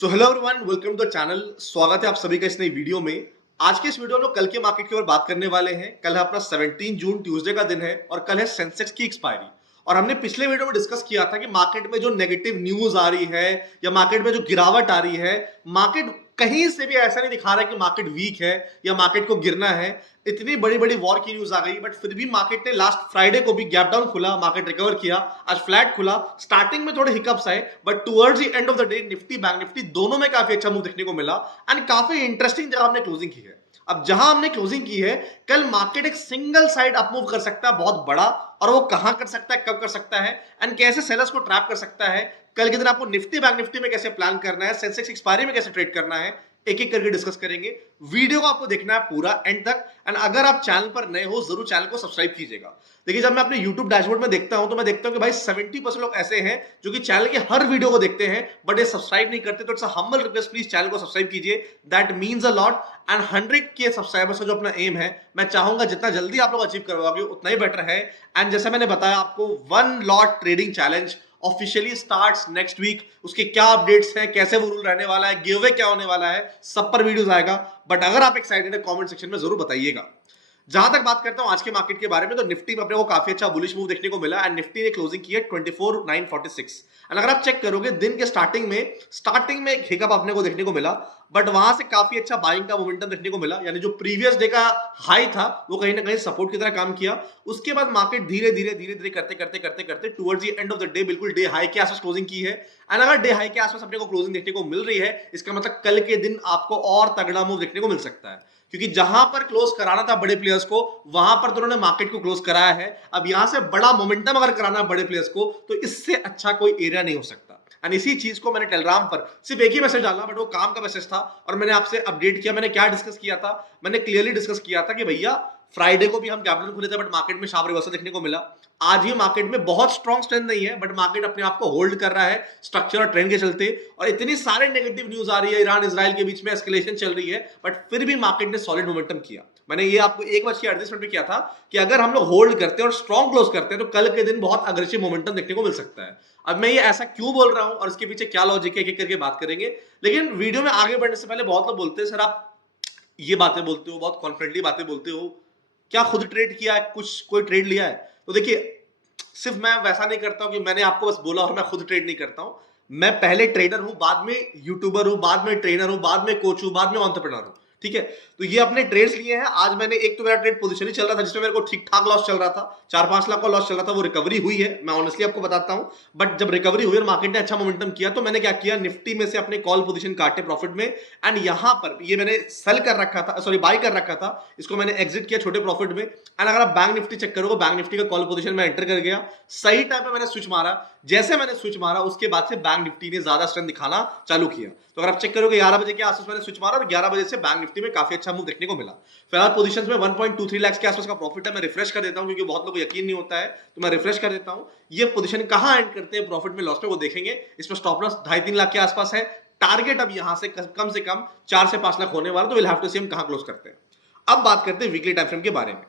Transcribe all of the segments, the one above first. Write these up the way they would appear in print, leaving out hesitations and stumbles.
तो hello everyone, welcome to the channel. स्वागत है आप सभी का इस नई वीडियो में। आज के इस वीडियो में कल के मार्केट के ऊपर बात करने वाले हैं। कल है अपना 17 जून ट्यूसडे का दिन है और कल है सेंसेक्स की एक्सपायरी। और हमने पिछले वीडियो में डिस्कस किया था कि मार्केट में जो नेगेटिव न्यूज आ रही है या मार्केट में जो गिरावट आ रही है, मार्केट कहीं से भी ऐसा नहीं दिखा रहा है कि मार्केट वीक है या मार्केट को गिरना है। इतनी बड़ी बड़ी वॉर की न्यूज आ गई, बट फिर भी मार्केट ने लास्ट फ्राइडे को भी गैप डाउन खुला, मार्केट रिकवर किया, आज फ्लैट खुला। स्टार्टिंग में थोड़े हिकअप्स आए, but towards the end of the day Nifty bank Nifty दोनों में काफी अच्छा मूव देखने को मिला एंड काफी इंटरेस्टिंग जगह हमने क्लोजिंग की है। अब जहां हमने क्लोजिंग की है, कल मार्केट एक सिंगल साइड अप मूव कर सकता है बहुत बड़ा, और वो कहां कर सकता है, कब कर सकता है एंड कैसे सेलर्स को ट्रैप कर सकता है। कल के दिन आपको निफ्टी बैंक निफ्टी में कैसे प्लान करना है, सेंसेक्स एक्सपायरी में कैसे ट्रेड करना है, एक एक करके डिस्कस करेंगे। वीडियो को आपको देखना है पूरा एंड तक एंड अगर आप चैनल पर नए हो जरूर चैनल को सब्सक्राइब कीजिएगा। देखिए, जब मैं अपने YouTube डैशबोर्ड में देखता हूं तो मैं देखता हूं कि भाई 70% लोग ऐसे हैं जो कि चैनल के हर वीडियो को देखते हैं बट ये सब्सक्राइब नहीं करते। तो it's a humble request, please channel को सब्सक्राइब कीजिए, that means a lot. And 100 के सब्सक्राइबर्स का जो अपना एम है, मैं चाहूंगा जितना जल्दी आप लोग अचीव करवाओगे उतना ही बेटर है। एंड जैसे मैंने बताया आपको, 1 lot trading challenge officially starts next week. उसके क्या अपडेट्स हैं, कैसे वो रूल रहने वाला है, गिव अवे क्या होने वाला है, सब पर वीडियोस आएगा। बट अगर आप एक्साइटेड है, कमेंट सेक्शन में जरूर बताइएगा। जहां तक बात करता हूं आज के मार्केट के बारे में, तो निफ्टी में अपने को काफी अच्छा बुलिश मूव देखने को मिला एंड निफ्टी ने क्लोजिंग की है 24,946। एंड अगर आप चेक करोगे दिन के स्टार्टिंग में एक हिकअप अपने को देखने को मिला, बट वहां से काफी अच्छा बाइंग का मोमेंटम देखने को मिला। यानी जो प्रीवियस डे का हाई था वो कहीं ना कहीं सपोर्ट की तरह काम किया। उसके बाद मार्केट धीरे धीरे करते towards the end of the day बिल्कुल डे हाई के आसपास क्लोजिंग की है। एंड अगर डे हाई के आसपास अपने को क्लोजिंग देखने को मिल रही है, इसका मतलब कल के दिन आपको और तगड़ा मूव देखने को मिल सकता है, क्योंकि जहां पर क्लोज कराना था बड़े प्लेयर्स को, वहां पर तो उन्होंने मार्केट को क्लोज कराया है। अब यहां से बड़ा मोमेंटम अगर कराना है बड़े प्लेयर्स को, तो इससे अच्छा कोई एरिया नहीं हो सकता। एंड इसी चीज को मैंने टेलीग्राम पर सिर्फ एक ही मैसेज डाला, बट वो काम का मैसेज था और मैंने आपसे अपडेट किया। मैंने क्या डिस्कस किया था, मैंने क्लियरली डिस्कस किया था कि भैया फ्राइडे को भी हम कैपिटल खुले थे बट मार्केट में शार्प रिवर्सल देखने को मिला। आज ही मार्केट में बहुत स्ट्रॉन्ग स्ट्रेंथ नहीं है, बट मार्केट अपने आप को होल्ड कर रहा है स्ट्रक्चर और ट्रेंड के चलते। और इतनी सारे नेगेटिव न्यूज आ रही है, ईरान इजराइल के बीच में एस्केलेशन चल रही है, बट फिर भी मार्केट ने सॉलिड मोमेंटम किया। मैंने ये आपको 1:38 में किया था कि अगर हम लोग होल्ड करते हैं और स्ट्रॉन्ग क्लोज करते हैं तो कल के दिन बहुत अग्रेसिव मोमेंटम देखने को मिल सकता है। अब मैं ये ऐसा क्यों बोल रहा हूं और इसके पीछे क्या लॉजिक है, एक एक करके बात करेंगे। लेकिन वीडियो में आगे बढ़ने से पहले बहुत लोग बोलते हैं, सर आप ये बातें बोलते हो, बहुत कॉन्फिडेंटली बातें बोलते हो, क्या खुद ट्रेड किया है, कुछ कोई ट्रेड लिया है? तो देखिए, सिर्फ मैं वैसा नहीं करता हूं कि मैंने आपको बस बोला और मैं खुद ट्रेड नहीं करता हूं। मैं पहले ट्रेडर हूं, बाद में यूट्यूबर हूं, बाद में ट्रेनर हूं, बाद में कोच हूं, बाद में एंटरप्रेन्योर हूं। ठीक है, तो ये अपने ट्रेड्स लिए हैं। आज मैंने एक तो मेरा ट्रेड पोजीशन ही चल रहा था जिसमें मेरे को ठीक ठाक लॉस चल रहा था, 4-5 लाख का लॉस चल रहा था, वो रिकवरी हुई है, मैं ऑनेस्टली आपको बताता हूं। बट जब रिकवरी हुई और मार्केट ने अच्छा मोमेंटम किया, तो मैंने क्या किया, निफ्टी में से अपने कॉल पोजीशन काटे प्रॉफिट में। एंड यहां पर ये मैंने सेल कर रखा था, सॉरी बाय कर रखा था, इसको मैंने एग्जिट किया छोटे प्रॉफिट में। एंड अगर आप बैंक निफ्टी चेक करोगे, बैंक निफ्टी का कॉल पोजीशन में एंटर कर गया, सही टाइम पे मैंने स्विच मारा। जैसे मैंने स्विच मारा उसके बाद से बैंक निफ्टी ने ज्यादा स्ट्रेंथ दिखाना चालू किया। तो अगर आप चेक करोगे 11 बजे के आसपास मैंने स्विच मारा और 11 बजे से बैंक निफ्टी में काफी अच्छा मूव देखने को मिला। फिलहाल पोजीशंस में 1.23 लाख के आसपास का प्रॉफिट है। मैं रिफ्रेश कर देता हूं क्योंकि बहुत लोगों को यकीन नहीं होता है, तो मैं रिफ्रेश कर देता हूं। ये पोजीशन कहां एंड करते हैं, प्रॉफिट में लॉस में, वो देखेंगे। इसमें स्टॉप लॉस 2.5-3 लाख के आसपास है। टारगेट अब यहां से कम 4 से 5 लाख होने वाला, तो विल हैव टू सी हम कहां क्लोज करते हैं। अब बात करते हैं वीकली टाइम फ्रेम के बारे में।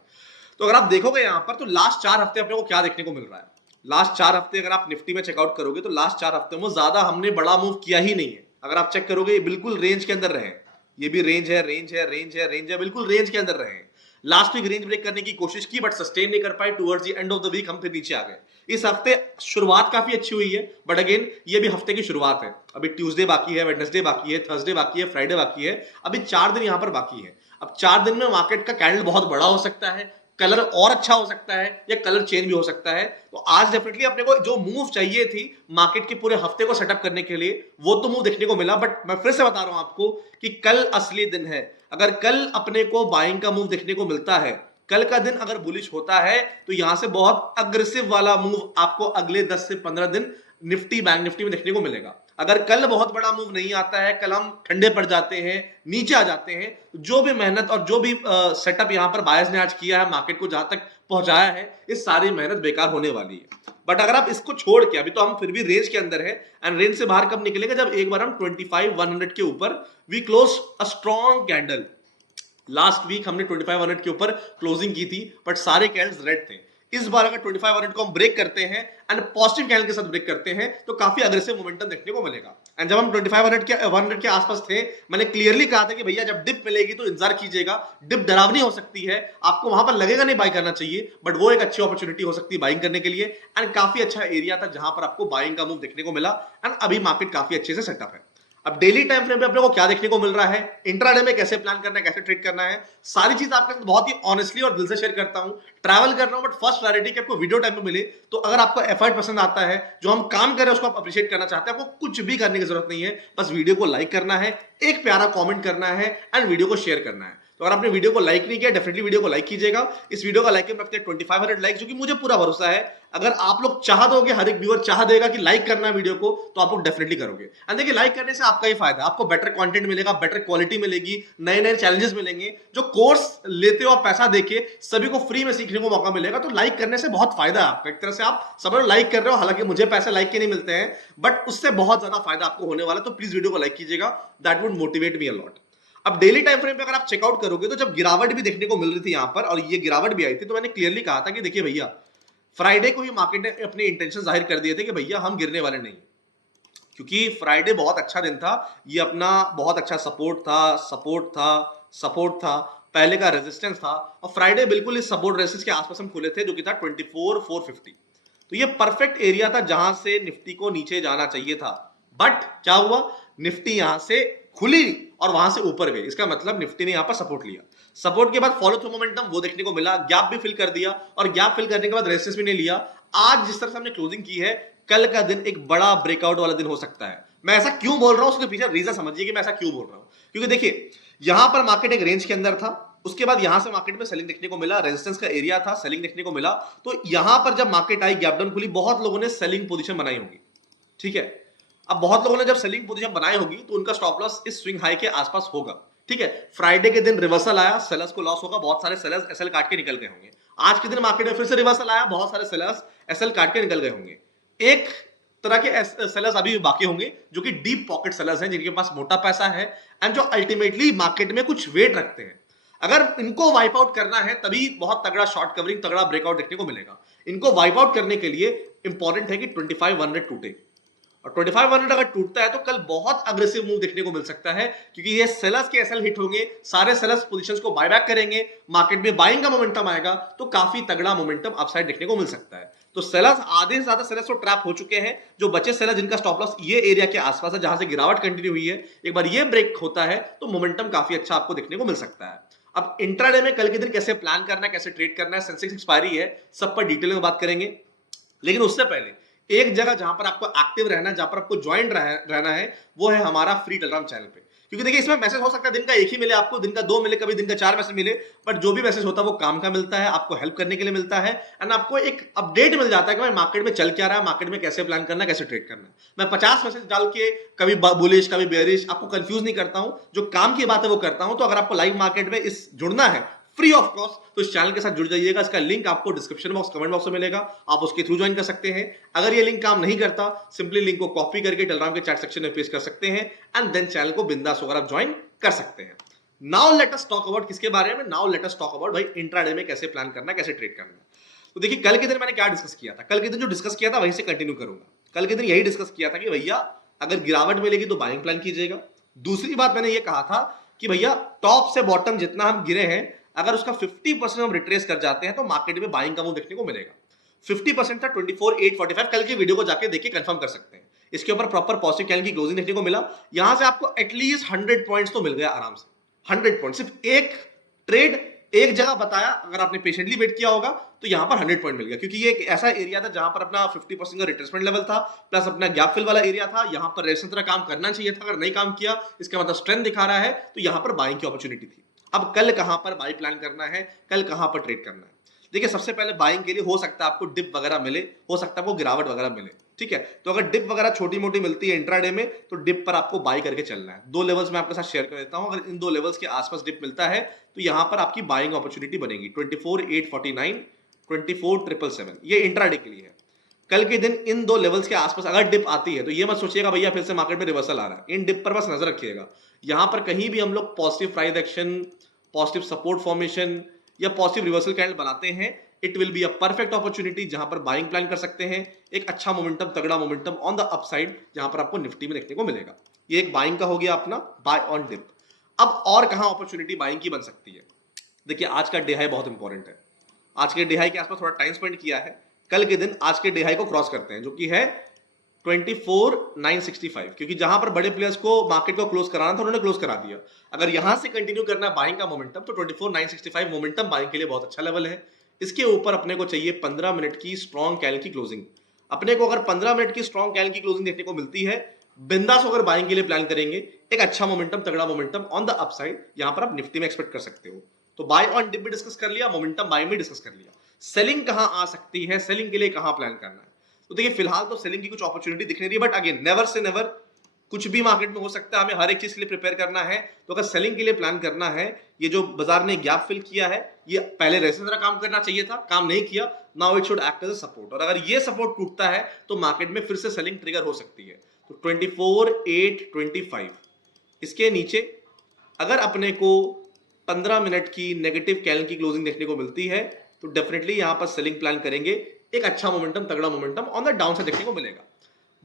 तो अगर आप देखोगे यहां पर, तो लास्ट 4 हफ्ते अपने को क्या देखने को मिल रहा है। लास्ट 4 हफ्ते अगर आप निफ्टी में चेकआउट करोगे, तो लास्ट 4 हफ्ते में ज्यादा हमने बड़ा मूव किया ही नहीं है। अगर आप चेक करोगे, ये बिल्कुल रेंज के अंदर रहे। ये भी रेंज है, बिल्कुल रेंज के अंदर रहे। लास्ट वीक रेंज ब्रेक करने की कोशिश की बट सस्टेन नहीं कर पाए। Towards the end of the week हम फिर नीचे आ गए। इस हफ्ते शुरुआत काफी अच्छी हुई है, बट अगेन ये भी हफ्ते की शुरुआत है। अभी ट्यूसडे बाकी है, वेडनेसडे बाकी है, थर्सडे बाकी है, फ्राइडे बाकी है। अभी 4 दिन यहां पर बाकी है। अब 4 दिन में मार्केट का कैंडल बहुत बड़ा हो सकता है, कलर और अच्छा हो सकता है, या कलर चेंज भी हो सकता है। तो आज डेफिनेटली अपने को जो मूव चाहिए थी मार्केट के पूरे हफ्ते को सेटअप करने के लिए, वो तो मूव देखने को मिला। बट मैं फिर से बता रहा हूं आपको कि कल असली दिन है। अगर कल अपने को बाइंग का मूव देखने को मिलता है, कल का दिन अगर बुलिश होता है, तो यहां से बहुत अग्रेसिव वाला मूव आपको अगले 10 से 15 दिन निफ्टी बैंक निफ्टी में देखने को मिलेगा। अगर कल बहुत बड़ा मूव नहीं आता है, कल हम ठंडे पड़ जाते हैं, नीचे आ जाते हैं, जो भी मेहनत और जो भी सेटअप यहां पर बायर्स ने आज किया है, मार्केट को जहां तक पहुंचाया है, इस सारी मेहनत बेकार होने वाली है। बट अगर आप इसको छोड़ के, अभी तो हम फिर भी रेंज के अंदर है, एंड रेंज से बाहर कब निकलेगा, जब एक बार हम 25,100 के ऊपर we close a strong candle. Last week हमने 25,100 के ऊपर क्लोजिंग की थी, बट सारे कैंडल्स रेड थे। इस बार अगर 2500 को हम ब्रेक करते हैं एंड पॉजिटिव कैंडल के साथ ब्रेक करते हैं तो काफी अग्रेसिव मोमेंटम देखने को मिलेगा। एंड जब हम 2500 के आसपास थे, मैंने क्लियरली कहा था कि भैया जब डिप मिलेगी तो इंतजार कीजिएगा, डिप डरावनी हो सकती है, आपको वहां पर लगेगा नहीं बाई करना चाहिए, बट वो एक अच्छी अपॉर्चुनिटी हो सकती है बाइंग करने के लिए। एंड काफी अच्छा एरिया था जहां पर आपको बाइंग का मूव देखने को मिला एंड अभी मार्केट काफी अच्छे से सेटअप है। अब डेली टाइम फ्रेम पे अपने को क्या देखने को मिल रहा है, इंट्राडे में कैसे प्लान करना है, कैसे ट्रेड करना है, सारी चीज आपके साथ बहुत ही ऑनेस्टली और दिल से शेयर करता हूं। ट्रैवल कर रहा हूं बट फर्स्ट प्रायोरिटी कि आपको वीडियो टाइम पे मिले। तो अगर आपको एफर्ट पसंद आता है, जो हम काम कर रहे हैं उसको आप अप्रिशिएट करना चाहते हैं, आपको कुछ भी करने की जरूरत नहीं है, बस वीडियो को लाइक करना है, एक प्यारा कॉमेंट करना है एंड वीडियो को शेयर करना है। तो अगर आपने वीडियो को लाइक नहीं किया, डेफिनेटली वीडियो को लाइक कीजिएगा। इस वीडियो का लाइक रखते हैं 2500 लाइक, जो कि मुझे पूरा भरोसा है अगर आप लोग चाह दोगे, हर एक व्यूअर चाह देगा कि लाइक करना है वीडियो को, तो आप लोग डेफिनेटली करोगे। एंड देखिए लाइक करने से आपका ही फायदा, आपको बेटर कंटेंट मिलेगा, बेटर क्वालिटी मिलेगी, नए नए चैलेंजेस मिलेंगे। जो कोर्स लेते हो आप पैसा देके, सभी को फ्री में सीखने को मौका मिलेगा। तो लाइक करने से बहुत फायदा है आपका। एक तरह से आप सब लोग लाइक कर रहे हो, हालांकि मुझे पैसे लाइक के नहीं मिलते हैं, बट उससे बहुत ज्यादा फायदा आपको होने वाला है। तो प्लीज वीडियो को लाइक कीजिएगा, that would motivate me a lot. अब डेली टाइम फ्रेम पे अगर आप चेकआउट करोगे तो जब गिरावट भी देखने को मिल रही थी यहां पर, और ये गिरावट भी आई थी, तो मैंने क्लियरली कहा था कि देखिए भैया फ्राइडे को ही मार्केट ने अपने इंटेंशन जाहिर कर दिए थे कि भैया हम गिरने वाले नहीं, क्योंकि फ्राइडे बहुत अच्छा दिन था, ये अपना बहुत अच्छा सपोर्ट था, पहले का रेजिस्टेंस था, और फ्राइडे बिल्कुल इस सपोर्ट रेजिस्टेंस के आसपास हम खुले थे, जो कि था 24,450। तो ये परफेक्ट एरिया था जहां से निफ्टी को नीचे जाना चाहिए था। बट क्या हुआ, निफ्टी यहां से खुली और वहां से ऊपर गई। इसका मतलब निफ्टी ने यहां पर सपोर्ट लिया, सपोर्ट के बाद फॉलो थ्रू मोमेंटम वो देखने को मिला, गैप भी फिल कर दिया, और गैप फिल करने के बाद रेजिस्टेंस भी नहीं लिया। आज जिस तरह से हमने क्लोजिंग की है, कल का दिन एक बड़ा ब्रेकआउट वाला दिन हो सकता है। मैं ऐसा क्यों बोल रहा हूं, उसके पीछे रीजन समझिए कि मैं ऐसा क्यों बोल रहा हूं। क्योंकि देखिए यहां पर मार्केट एक रेंज के अंदर था, उसके बाद यहां से मार्केट में सेलिंग देखने को मिला, रेजिस्टेंस का एरिया था, सेलिंग देखने को मिला। तो यहां पर जब मार्केट आई, गैप डाउन खुली, बहुत लोगों ने सेलिंग पोजीशन बनाई होगी, ठीक है। अब बहुत लोगों ने जब सेलिंग पोजीशन बनाई होगी तो उनका स्टॉप लॉस इस स्विंग हाई के आसपास होगा, ठीक है। फ्राइडे के दिन रिवर्सल आया, सेलर्स को लॉस होगा, बहुत सारे सेलर्स एसएल काट के निकल गए होंगे। आज के दिन मार्केट में फिर से रिवर्सल आया, बहुत सारे सेलर्स एसएल काट के निकल गए होंगे। एक तरह के सेलर्स अभी भी बाकी होंगे जो कि डीप पॉकेट सेलर्स हैं, जिनके पास मोटा पैसा है एंड जो अल्टीमेटली मार्केट में कुछ वेट रखते हैं। अगर इनको वाइप आउट करना है तभी बहुत तगड़ा शॉर्ट कवरिंग, तगड़ा ब्रेकआउट देखने को मिलेगा। इनको वाइप आउट करने के लिए इंपॉर्टेंट है कि 2500 टूटे, और 2500 अगर टूटता है तो कल बहुत अग्रेसिव मूव देखने को मिल सकता है, क्योंकि ये सेलर्स के एसएल हिट होंगे, सारे सेलर्स पोजीशंस को बायबैक करेंगे, मार्केट में बाइंग का मोमेंटम आएगा, तो काफी तगड़ा मोमेंटम अपसाइड देखने को मिल सकता है। तो सेलर्स, आधे से ज्यादा सेलर्स तो ट्रैप हो चुके हैं। जो बचे सेलर जिनका स्टॉप लॉस ये एरिया के आसपास है जहां से गिरावट कंटिन्यू हुई है, एक बार ये ब्रेक होता है तो मोमेंटम काफी अच्छा आपको देखने को मिल सकता है। अब इंट्राडे में कल के दिन कैसे प्लान करना है, कैसे ट्रेड करना है, सेंसेक्स एक्सपायरी है, सब पर डिटेल में बात करेंगे। लेकिन उससे पहले एक जगह जहां पर आपको एक्टिव रहना है, जहां पर आपको ज्वाइंट रहना है, वो है हमारा फ्री टेलीग्राम चैनल पे। क्योंकि देखिए इसमें मैसेज हो सकता है दिन का एक ही मिले आपको, दिन का 2 मिले, कभी दिन का 4 मैसेज मिले, बट जो भी मैसेज होता है वो काम का मिलता है, आपको हेल्प करने के लिए मिलता है, एंड आपको एक अपडेट मिल जाता है कि भाई मार्केट में चल क्या रहा है, मार्केट में कैसे प्लान करना है, कैसे ट्रेड करना है। मैं 50 मैसेज डाल के कभी बुलिश कभी बेयरिश आपको कंफ्यूज नहीं करता हूं, जो काम की बात है वो करता हूं। तो अगर आपको लाइव मार्केट में इस जुड़ना है फ्री ऑफ कॉस्ट, तो इस चैनल के साथ जुड़ जाइएगा। इसका लिंक आपको डिस्क्रिप्शन बॉक्स, कमेंट बॉक्स में मिलेगा, आप उसके थ्रू ज्वाइन कर सकते हैं। अगर ये लिंक काम नहीं करता, सिंपली लिंक को कॉपी करके टेलीग्राम के चैट सेक्शन में पेस्ट कर सकते हैं, एंड देन चैनल को बिंदास होकर आप ज्वाइन कर सकते हैं। Now let us talk about किसके बारे में, now let us talk about भाई इंट्राडे में कैसे प्लान करना है, कैसे ट्रेड करना है। तो देखिए कल के दिन मैंने क्या डिस्कस किया था, कल के दिन जो डिस्कस किया था वहीं से कंटिन्यू करूंगा। कल के दिन यही डिस्कस किया था कि भैया अगर गिरावट मिलेगी तो बाइंग प्लान कीजिएगा। दूसरी बात मैंने ये कहा था कि भैया टॉप से बॉटम जितना हम गिरे हैं, अगर उसका 50% हम रिट्रेस कर जाते हैं तो मार्केट में बाइंग का मूव देखने को मिलेगा। 50% था 24,845, कल की वीडियो को जाके देखिए कंफर्म कर सकते हैं। इसके ऊपर प्रॉपर पॉजिटिव कैंडल की क्लोजिंग देखने को मिला, यहां से आपको एटलीस्ट 100 पॉइंट्स तो मिल गया आराम से। 100 पॉइंट, सिर्फ एक ट्रेड एक जगह बताया, अगर आपने पेशेंटली वेट किया होगा तो यहां पर 100 पॉइंट मिल गया, क्योंकि ये एक ऐसा एरिया था जहां पर अपना 50% का रिट्रेसमेंट लेवल था, प्लस अपना गैप फिल वाला एरिया था। यहां पर रेजिस्टेंस तरह काम करना चाहिए था, अगर नहीं काम किया इसका मतलब स्ट्रेंथ दिखा रहा है, तो यहां पर बाइंग की अपॉर्चुनिटी थी। अब कल कहां पर बाई प्लान करना है, कल कहां पर ट्रेड करना है। देखिए सबसे पहले बाइंग के लिए हो सकता है आपको डिप वगैरह मिले, हो सकता है आपको गिरावट वगैरह मिले, ठीक है। तो अगर डिप वगैरह छोटी मोटी मिलती है इंट्राडे में, तो डिप पर आपको बाई करके चलना है। 2 लेवल्स मैं आपके साथ शेयर कर देता हूं, अगर इन 2 लेवल्स के आसपास डिप मिलता है तो यहां पर आपकी बाइंग अपॉर्चुनिटी बनेगी। 24,849, 24,777, ये इंट्राडे के लिए है। कल के दिन इन 2 लेवल्स के आसपास अगर डिप आती है तो ये मत सोचिएगा भैया फिर से मार्केट में रिवर्सल आ रहा है, इन डिप पर बस नजर रखिएगा। यहां पर कहीं भी हम लोग positive price action, positive support formation या पॉजिटिव रिवर्सल कैंडल बनाते हैं, it will be a perfect opportunity जहां पर बाइंग प्लान कर सकते हैं, एक अच्छा मोमेंटम, तगड़ा मोमेंटम ऑन द अपसाइड जहां पर आपको निफ्टी में देखने को मिलेगा। ये एक बाइंग का हो गया अपना बाय ऑन डिप। अब और कहां अपॉर्चुनिटी बाइंग की बन सकती है? देखिए आज का डे हाई बहुत इंपॉर्टेंट है। आज के डे हाई के आसपास थोड़ा टाइम स्पेंड किया है, कल के दिन आज के डे हाई को क्रॉस करते हैं जो कि है 24,965, क्योंकि जहां पर बड़े प्लेयर्स को मार्केट को क्लोज कराना था उन्होंने क्लोज करा दिया। अगर यहां से कंटिन्यू करना है बाइंग का मोमेंटम तो 24,965 मोमेंटम बाइंग के लिए बहुत अच्छा लेवल है। इसके ऊपर अपने को चाहिए 15 मिनट की स्ट्रॉन्ग कैंडल की क्लोजिंग। अपने को अगर 15 मिनट की स्ट्रॉन्ग कैंडल की क्लोजिंग देखने को मिलती है, बिंदास होकर बाइंग के लिए प्लान करेंगे, एक अच्छा मोमेंटम, तगड़ा मोमेंटम ऑन द अपसाइड यहां पर आप निफ्टी में एक्सपेक्ट कर सकते हो। तो बाय ऑन डिप भी डिस्कस कर लिया, मोमेंटम बाय में डिस्कस कर लिया। सेलिंग कहां आ सकती है, सेलिंग के लिए कहां प्लान करना है? तो देखिए फिलहाल तो सेलिंग की कुछ अपॉर्चुनिटी दिख नहीं रही है, but again never say never, कुछ भी मार्केट में हो सकता है, हमें हर एक चीज के लिए प्रिपेयर करना है। तो अगर सेलिंग के लिए प्लान करना है, ये जो बाजार ने गैप फिल किया है, ये पहले रेजिस्टेंस तरह काम करना चाहिए था, काम नहीं किया, now it should act as a support. और अगर ये सपोर्ट टूटता है तो मार्केट में फिर से सेलिंग ट्रिगर हो सकती है। तो 24,825 इसके नीचे अगर अपने को 15 मिनट की नेगेटिव कैंडल की क्लोजिंग देखने को मिलती है तो डेफिनेटली यहां पर सेलिंग प्लान करेंगे, एक अच्छा मोमेंटम, तगड़ा momentum on the down side देखने को मिलेगा।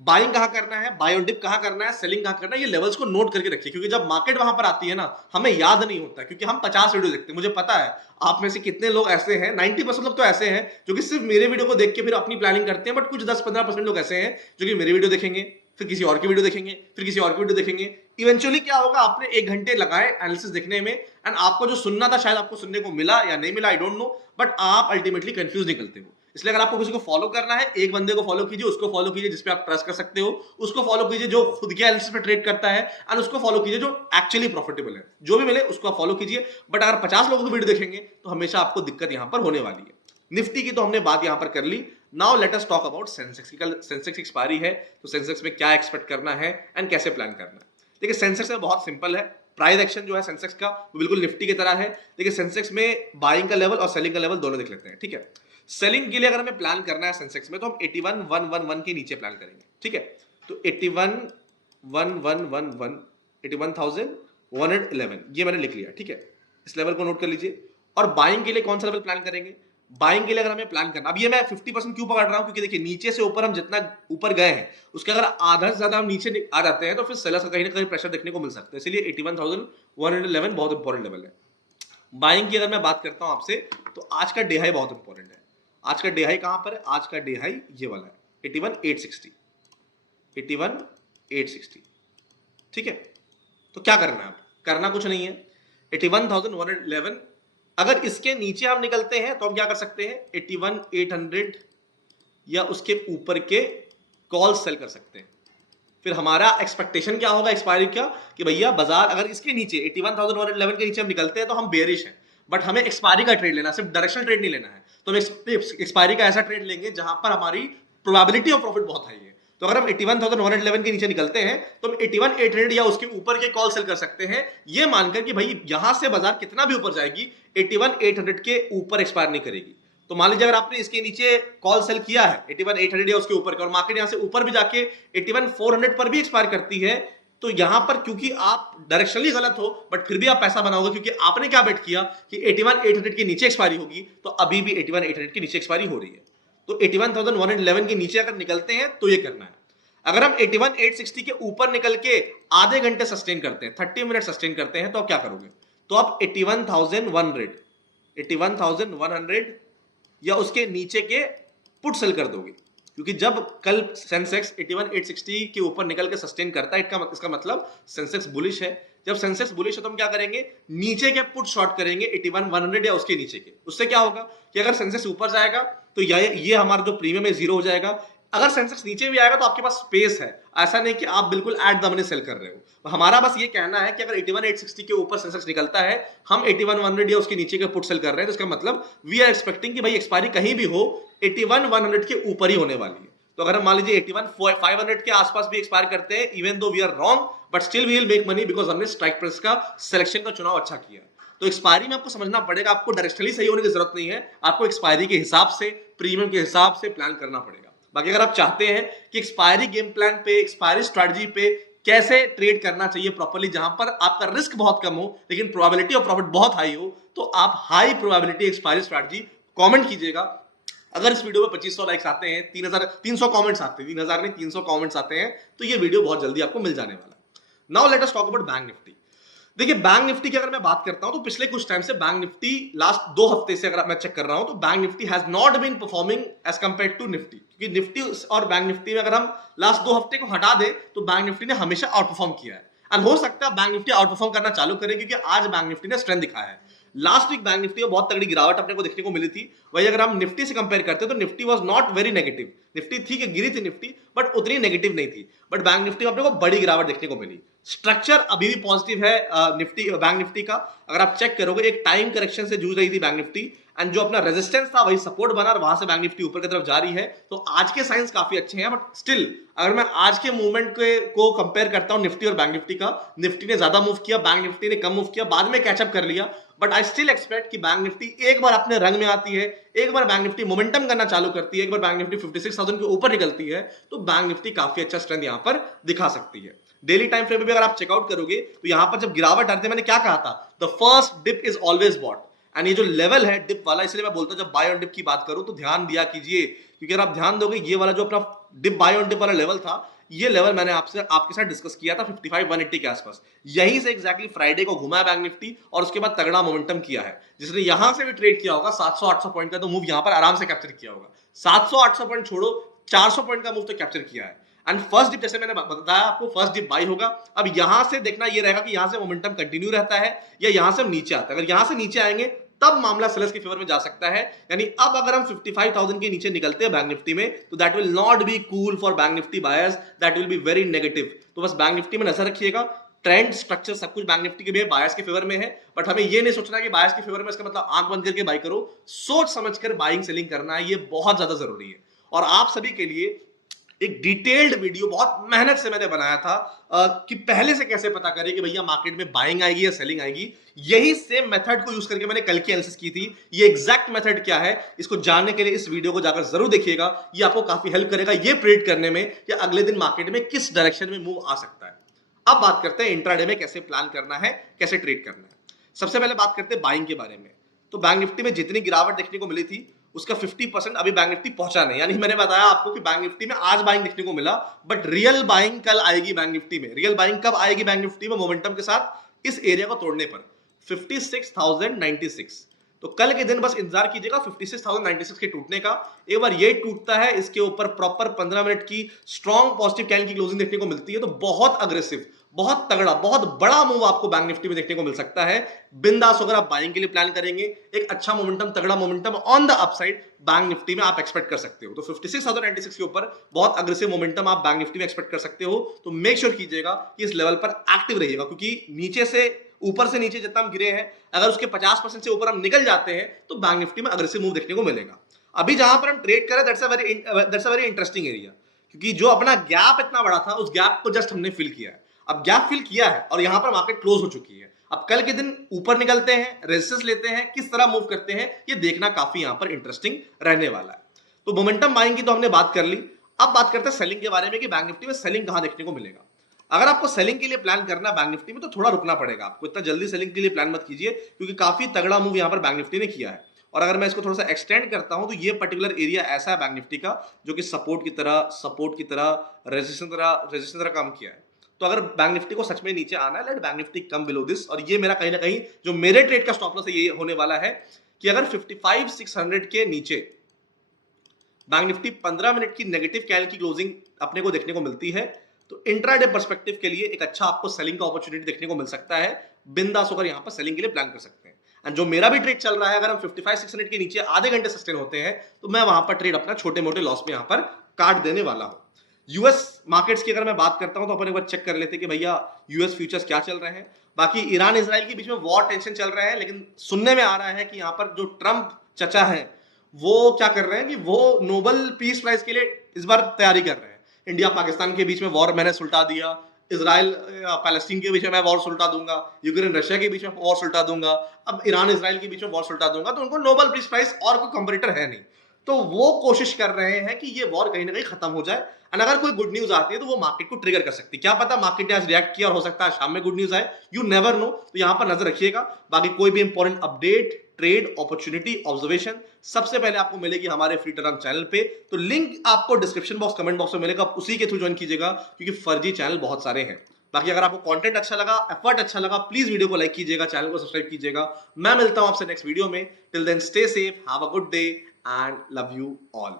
बाइंग कहां करना है, बाय ऑन डिप कहां करना है, सेलिंग कहां करना है, ये लेवल्स को नोट करके रखिए, क्योंकि जब मार्केट वहां पर आती है ना, हमें याद नहीं होता, क्योंकि हम 50 वीडियो देखते हैं। मुझे पता है आप में से कितने लोग ऐसे हैं, 90% लोग तो ऐसे हैं जो कि सिर्फ मेरे वीडियो को देख के फिर अपनी प्लानिंग करते हैं, बट कुछ 10-15% लोग ऐसे हैं जो कि मेरे वीडियो देखेंगे, फिर किसी और की वीडियो देखेंगे, फिर किसी और की वीडियो देखेंगे। इवेंचुअली क्या होगा, आपने 1 घंटे लगाए एनालिसिस देखने में, एंड आपको जो सुनना था शायद आपको सुनने को मिला या नहीं मिला, आई डोंट नो, बट आप अल्टीमेटली कंफ्यूज निकलते हो। इसलिए अगर आपको किसी को फॉलो करना है, एक बंदे को फॉलो कीजिए, उसको फॉलो कीजिए जिसपे आप ट्रस्ट कर सकते हो, उसको फॉलो कीजिए जो खुद के एनालिसिस पे ट्रेड करता है, एंड उसको फॉलो कीजिए जो एक्चुअली प्रॉफिटेबल है। जो भी मिले उसको आप फॉलो कीजिए, बट अगर 50 लोगों की वीडियो देखेंगे तो हमेशा आपको दिक्कत यहां पर होने वाली है। निफ्टी की तो हमने बात यहां पर कर ली। Now let us talk about Sensex की। कल सेंसेक्स एक्सपायरी है, तो सेंसेक्स में क्या एक्सपेक्ट करना है एंड कैसे प्लान करना है? देखिए सेंसेक्स में बहुत सिंपल है, प्राइस एक्शन जो है सेंसेक्स का वो बिल्कुल निफ्टी की तरह है। देखिए सेंसेक्स में बाइंग का लेवल और सेलिंग का लेवल दोनों देख लेते हैं, ठीक है। सेलिंग के लिए अगर हमें प्लान करना है सेंसेक्स में तो हम 81,111 के नीचे प्लान करेंगे, ठीक है। तो 81,111 81,111 ये मैंने लिख लिया, ठीक है। इस लेवल को नोट कर लीजिए। और बाइंग के लिए कौन सा लेवल प्लान करेंगे? बाइंग के लिए अगर हमें प्लान करना, अब ये मैं 50% क्यों पकड़ रहा हूं, क्योंकि देखिए नीचे से ऊपर हम जितना ऊपर गए हैं उसके अगर आधा से ज्यादा हम नीचे आ जाते हैं तो फिर सेलर्स का कहीं ना कहीं प्रेशर देखने को मिल सकता है। इसलिए 81,111 बहुत इंपॉर्टेंट लेवल है। बाइंग की अगर मैं बात करता हूं आपसे तो आज का डे हाई बहुत इंपॉर्टेंट है। आज का डे हाई कहां पर है? आज का डे हाई ये वाला है 81,860, 81,860, ठीक है। तो क्या करना है? अब करना कुछ नहीं है। 81,111 अगर इसके नीचे हम निकलते हैं तो हम क्या कर सकते हैं? 81,800 या उसके ऊपर के कॉल सेल कर सकते हैं। फिर हमारा एक्सपेक्टेशन क्या होगा एक्सपायरी का, कि भैया बाजार अगर इसके नीचे 81,111 के नीचे हम निकलते हैं तो हम बेरिश हैं, बट हमें एक्सपायरी का ट्रेड लेना, सिर्फ डायरेक्शनल ट्रेड नहीं लेना है। तो हम एक्सपायरी का ऐसा ट्रेड लेंगे जहां पर हमारी प्रोबेबिलिटी ऑफ प्रॉफिट बहुत हाई है। तो अगर हम 81,111 के नीचे निकलते हैं तो हम 81,800 या उसके ऊपर के कॉल सेल कर सकते हैं, ये मानकर कि भाई यहां से बाजार कितना भी ऊपर जाएगी 81,800 के ऊपर एक्सपायर नहीं करेगी। तो मान लीजिए अगर आपने इसके नीचे कॉल सेल किया है 81,800 या उसके ऊपर का, और मार्केट यहां से ऊपर भी जाके 81,400 पर भी एक्सपायर करती है, तो यहां पर क्योंकि आप डायरेक्शनली गलत हो बट फिर भी आप पैसा बनाओगे, क्योंकि आपने क्या बेट किया कि 81,800 के नीचे एक्सपायरी होगी, तो अभी भी 81,800 के नीचे एक्सपायरी हो रही है। तो 81,111 के नीचे अगर निकलते हैं तो ये करना है। अगर हम 81,860 के ऊपर निकल के आधे घंटे सस्टेन करते हैं, 30 मिनट सस्टेन करते हैं, तो आप क्या करोगे? तो आप 81,100 या उसके नीचे के पुट सेल कर दोगे, क्योंकि जब कल सेंसेक्स 81,860 के ऊपर निकल के सस्टेन करता है इसका मतलब सेंसेक्स बुलिश है। जब सेंसेक्स बुलिश है तो हम क्या करेंगे? नीचे के पुट शॉर्ट करेंगे 81,100 या उसके नीचे के। उससे क्या होगा कि अगर सेंसेक्स ऊपर जाएगा तो ये हमारा जो प्रीमियम है जीरो हो जाएगा। अगर सेंसेक्स नीचे भी आएगा तो आपके पास स्पेस है, ऐसा नहीं कि आप बिल्कुल एट द मनी सेल कर रहे हो। हमारा बस ये कहना है कि अगर 81,860 के ऊपर सेंसेक्स निकलता है, हम 81,100 या उसके नीचे के पुट सेल कर रहे हैं, तो इसका मतलब वी आर एक्सपेक्टिंग कि भाई एक्सपायरी कहीं भी हो 81,100 के ऊपर ही होने वाली है। तो अगर हम मान लीजिए 81,500 के आसपास भी एक्सपायर करते हैं, even though we are wrong, but still we will make money, because हमने स्ट्राइक प्राइस का सिलेक्शन का चुनाव अच्छा किया। तो एक्सपायरी में आपको समझना पड़ेगा, आपको डायरेक्शनली सही होने की जरूरत नहीं है, आपको एक्सपायरी के हिसाब से, प्रीमियम के हिसाब से प्लान करना पड़ेगा। बाकी अगर आप चाहते हैं कि एक्सपायरी गेम प्लान पे, एक्सपायरी स्ट्रेटजी पे कैसे ट्रेड करना चाहिए प्रॉपर्ली, जहां पर आपका रिस्क बहुत कम हो लेकिन प्रोबेबिलिटी ऑफ प्रॉफिट बहुत हाई हो, तो आप high probability expiry strategy comment कीजिएगा। अगर इस वीडियो में 2500 लाइक्स आते हैं, 300 कमेंट्स आते हैं, 3000 नहीं 300 कमेंट्स आते हैं, तो ये वीडियो बहुत जल्दी आपको मिल जाने वाला है। Now let us talk about bank Nifty. देखिए बैंक निफ्टी की अगर मैं बात करता हूं तो पिछले कुछ टाइम से बैंक निफ्टी लास्ट 2 हफ्ते से अगर मैं चेक कर रहा हूं तो bank Nifty has not been performing as compare to Nifty, क्योंकि निफ्टी और बैंक निफ्टी में अगर हम लास्ट 2 हफ्ते को हटा दे तो बैंक निफ्टी ने हमेशा आउट परफॉर्म किया है। एंड हो सकता है बैंक निफ्टी आउट परफॉर्म करना चालू करे, क्योंकि आज बैंक निफ्टी ने स्ट्रेंथ दिखाया है। लास्ट वीक बैंक निफ्टी में बहुत तगड़ी गिरावट अपने को देखने को मिली थी, वही अगर हम निफ्टी से कंपेयर करते हैं तो Nifty was not very negative. Nifty थी कि गिरी थी निफ्टी, बट उतनी नेगेटिव नहीं थी। बट बैंक निफ्टी में अपने को बड़ी गिरावट देखने को मिली। स्ट्रक्चर अभी भी पॉजिटिव है निफ्टी बैंक निफ्टी का। अगर आप चेक करोगे एक टाइम करेक्शन से जूझ रही थी बैंक निफ्टी, एंड जो अपना रेजिस्टेंस था वही सपोर्ट बना और वहां से बैंक निफ्टी ऊपर की तरफ जा रही है। तो आज के साइंस काफी अच्छे हैं, बट स्टिल अगर मैं आज के मूवमेंट को कंपेयर करता हूं निफ्टी और बैंक निफ्टी का, निफ्टी ने ज्यादा मूव किया, बैंक निफ्टी ने कम मूव किया, बाद में कैचअप कर लिया। बट आई स्टिल एक्सपेक्ट कि बैंक निफ्टी एक बार अपने रंग में आती है, एक बार बैंक निफ्टी मोमेंटम करना चालू करती है, एक बार बैंक निफ्टी 56,000 के ऊपर निकलती है, तो बैंक निफ्टी काफी अच्छा स्ट्रेंथ यहां पर दिखा सकती है। डेली टाइम फ्रेम में भी अगर आप चेकआउट करोगे तो यहां पर जब गिरावट आती है, मैंने क्या कहा था, the first dip is always bought. And ये जो लेवल है डिप वाला, इसलिए मैं बोलता हूं जब बाय ऑन डिप की बात करूं तो ध्यान दिया कीजिए, क्योंकि अगर आप ध्यान दोगे ये वाला जो अपना डिप बाय ऑन डिप वाला लेवल था, ये लेवल मैंने आपके साथ डिस्कस किया था 55-180 के आसपास। यहीं से एग्जैक्टली फ्राइडे को घुमा है बैंक निफ्टी और उसके बाद तगड़ा मोमेंटम किया है। जिसने यहां से भी ट्रेड किया होगा 700-800 पॉइंट का तो मूव यहां पर आराम से कैप्चर किया होगा। 700-800 पॉइंट छोड़ो, 400 पॉइंट का मूव तो कैप्चर किया है। एंड फर्स्ट डिप जैसे मैंने बताया आपको, फर्स्ट डिप बाई होगा। अब यहां से देखना ये रहेगा कि यहां से मोमेंटम कंटिन्यू रहता है या यहां से हम नीचे आते हैं। अगर यहां से नीचे आएंगे तब मामला सेलर्स के फेवर में जा सकता है। यानी अब अगर हम 55,000 के नीचे निकलते हैं बैंक निफ्टी में तो that will not be cool for bank Nifty buyers, that will be very negative. तो बस बैंक निफ्टी में नजर रखिएगा, ट्रेंड स्ट्रक्चर सब कुछ बैंक निफ्टी के भी बायर्स के फेवर में है, बट हमें ये नहीं सोचना कि बायर्स के फेवर में इसका मतलब आंख बंद करके बाई करो। सोच समझकर बाइंग सेलिंग करना है, ये बहुत ज्यादा जरूरी है। और आप सभी के लिए एक डिटेल्ड वीडियो बहुत मेहनत से मैंने बनाया था कि पहले से कैसे पता करें कि भैया मार्केट में बाइंग आएगी या सेलिंग आएगी। यही सेम मेथड को यूज करके मैंने कल की एनालिसिस की थी। ये एग्जैक्ट मेथड क्या है, इसको जानने के लिए इस वीडियो को जाकर जरूर देखिएगा। ये आपको काफी हेल्प करेगा ये प्रेडिक्ट करने में कि अगले दिन मार्केट में किस डायरेक्शन में मूव आ सकता है। अब बात करते हैं इंट्राडे में कैसे प्लान करना है, कैसे ट्रेड करना है। सबसे पहले बात करते हैं बाइंग के बारे में। तो बैंक निफ्टी में जितनी गिरावट देखने को मिली थी उसका 50% अभी बैंक निफ्टी पहुंचा नहीं। यानी मैंने बताया आपको कि बैंक निफ्टी में आज बाइंग देखने को मिला, बट रियल बाइंग कल आएगी बैंक निफ्टी में। रियल बाइंग कब आएगी बैंक निफ्टी में, मोमेंटम के साथ इस एरिया को तोड़ने पर 56,096। तो कल के दिन बस इंतजार कीजिएगा 56,096 के टूटने का। एक बार ये टूटता है, इसके ऊपर प्रॉपर 15 मिनट की स्ट्रॉन्ग पॉजिटिव कैंडल की क्लोजिंग देखने को मिलती है, तो बहुत अग्रेसिव, बहुत तगड़ा, बहुत बड़ा मूव आपको बैंक निफ्टी में देखने को मिल सकता है। बिंदास अगर आप बाइंग के लिए प्लान करेंगे, एक अच्छा मोमेंटम, तगड़ा momentum on the upside bank Nifty में आप एक्सपेक्ट कर सकते हो। तो 56,096 के ऊपर बहुत अग्रेसिव मोमेंटम आप बैंक निफ्टी में एक्सपेक्ट कर सकते हो। तो मेक श्योर कीजिएगा कि इस लेवल पर एक्टिव रहिएगा, क्योंकि नीचे से ऊपर से नीचे जितना हम गिरे हैं, अगर उसके 50% से ऊपर हम निकल जाते हैं तो बैंक निफ्टी में अग्रेसिव मूव देखने को मिलेगा। अभी जहां पर हम ट्रेड करें that's a very interesting area, क्योंकि जो अपना गैप इतना बड़ा था उस गैप को जस्ट हमने फिल किया है। अब गैप फिल किया है और यहां पर मार्केट क्लोज हो चुकी है। अब कल के दिन ऊपर निकलते हैं, रेजिस्टेंस लेते हैं, किस तरह मूव करते हैं, ये देखना काफी यहां पर इंटरेस्टिंग रहने वाला है। तो मोमेंटम बाइंग की तो हमने बात कर ली। अब बात करते हैं सेलिंग के बारे में कि बैंक निफ्टी में सेलिंग कहां देखने को मिलेगा। अगर आपको सेलिंग के लिए प्लान करना बैंक निफ्टी में तो थोड़ा रुकना पड़ेगा आपको, इतना जल्दी सेलिंग के लिए प्लान मत कीजिए, क्योंकि काफी तगड़ा मूव यहां पर बैंक निफ्टी ने किया है। और अगर मैं इसको थोड़ा सा एक्सटेंड करता हूं तो ये पर्टिकुलर एरिया ऐसा है बैंक निफ्टी का जो कि सपोर्ट की तरह रेजिस्टेंस तरह काम किया है। तो अगर बैंक निफ्टी को सच में नीचे आना है, let bank Nifty come below this. और ये मेरा कहीं ना कहीं जो मेरे ट्रेड का स्टॉप लॉस है ये होने वाला है कि अगर 55,600 के नीचे बैंक निफ्टी 15 मिनट की नेगेटिव कैंडल की क्लोजिंग अपने को देखने को मिलती है तो इंट्राडे पर्सपेक्टिव के लिए एक अच्छा आपको सेलिंग का अपॉर्चुनिटी देखने को मिल सकता है। बिंदास होकर यहां पर सेलिंग के लिए प्लान कर सकते हैं। एंड जो मेरा भी ट्रेड चल रहा है, अगर हम 55,600 के नीचे आधे घंटे सस्टेन होते हैं तो मैं वहां पर ट्रेड अपना छोटे मोटे लॉस में यहां पर काट देने वाला हूं। यूएस मार्केट्स की अगर मैं बात करता हूं तो अपन एक बार चेक कर लेते हैं कि भैया यूएस फ्यूचर्स क्या चल रहे हैं। बाकी ईरान इजराइल के बीच में वॉर टेंशन चल रहा है, लेकिन सुनने में आ रहा है कि यहां पर जो ट्रंप चचा है वो क्या कर रहे हैं कि वो नोबेल पीस प्राइज के लिए इस बार तैयारी कर रहे हैं। इंडिया पाकिस्तान के बीच में वॉर मैंने सुलटा दिया, इजराइल पैलेस्टीन के बीच में मैं वॉर सुलटा दूंगा, यूक्रेन रशिया के बीच में वॉर सुलटा दूंगा, अब ईरान इजराइल के बीच में वॉर सुलटा दूंगा। तो उनको नोबेल पीस प्राइज और कोई कंपटीटर है नहीं, तो वो कोशिश कर रहे हैं कि ये वॉर कहीं ना कहीं खत्म हो जाए। एंड अगर कोई गुड न्यूज आती है तो वो मार्केट को ट्रिगर कर सकती है। क्या पता मार्केट ने आज रिएक्ट किया और हो सकता है शाम में गुड न्यूज आए, यू नेवर नो। तो यहां पर नजर रखिएगा। बाकी कोई भी important update, trade opportunity observation सबसे पहले आपको मिलेगी हमारे फ्री टेलीग्राम चैनल पे। तो लिंक आपको डिस्क्रिप्शन बॉक्स, कमेंट बॉक्स में मिलेगा, आप उसी के थ्रू ज्वाइन कीजिएगा क्योंकि फर्जी चैनल बहुत सारे हैं। बाकी अगर आपको कंटेंट अच्छा लगा, एफर्ट अच्छा लगा, प्लीज वीडियो को लाइक कीजिएगा, चैनल को सब्सक्राइब कीजिएगा। मैं मिलता हूं आपसे नेक्स्ट वीडियो में। Till then stay safe, have a good day and love you all.